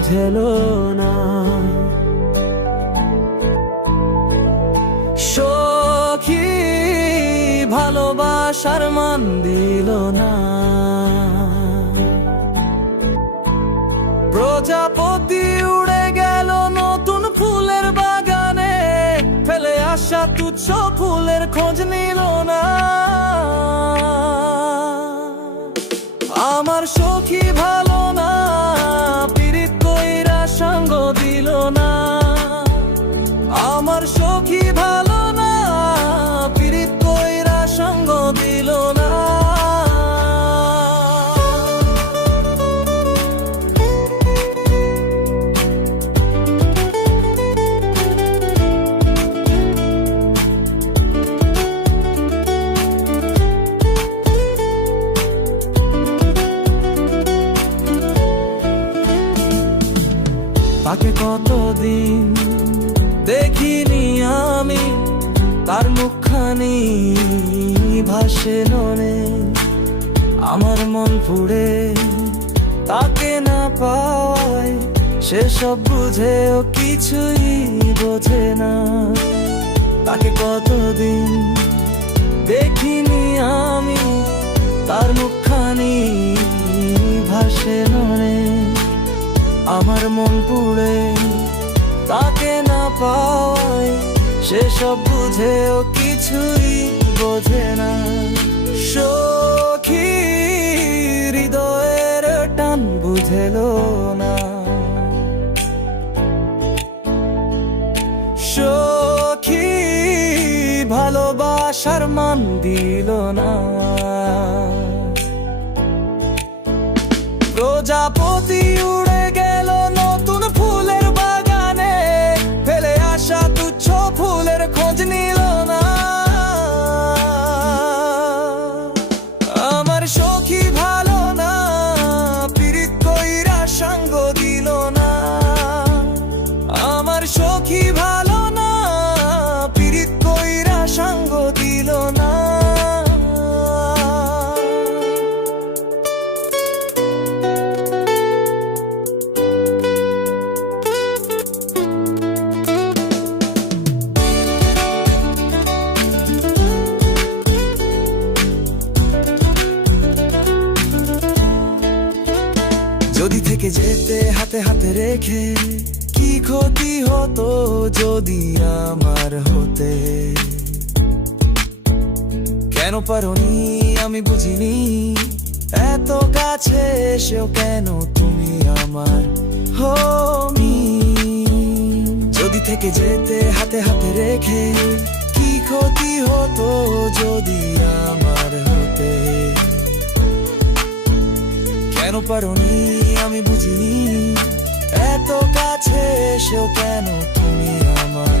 বুঝেলো না। সখী ভালোবাসার মান দিল না। প্রজাপতি উড়ে গেল নতুন ফুলের বাগানে, ফেলে আসা তুচ্ছ ফুলের খোঁজ নিল না। আমার সখী ভালো না, পীড়িত কইরা সঙ্গ দিল না। আমার সখী ভালো না, পীড়িত কইরা সঙ্গ দিল না। তাকে কতদিন দেখিনি আমি, তার মুখখানি ভাসে মনে। আমার মন পুড়ে তাকে না পাওয়ায়, সেসব বুঝেও কিছুই বোঝে না। তাকে কতদিন দেখিনি আমি, তার মুখখানি ভাসে মনে। আমার মন পুড়ে তাকে না পাওয়ায়, সেসব বুঝেও কিছুই বোঝে না। সখী হৃদয়ের টান বুঝেলো না। সখী ভালোবাসার মান দিল না। প্রজাপতি উড়ে গেল নতুন ফুলের বাগানে, ফেলে আসা তুচ্ছ ফুলের খোঁজ নিল না। আমার সখী ভালো না, পীড়িত কইরা সঙ্গ দিল না। আমার সখী ভালো না, পীড়িত কইরা সঙ্গ দিল না। যদি থেকে যেতে হাতে হাতে রেখে, কি ক্ষতি হতো যদি আমার হতে। কেন পারোনি আমি বুঝিনি, এত কাছে এসেও কেন তুমি আমার হওনি। যদি থেকে যেতে হাতে হাতে রেখে, কি ক্ষতি হতো যদি আমার হতে। কেন পারোনি আমি বুঝিনি, এত কাছে এসেও কেন তুমি আমার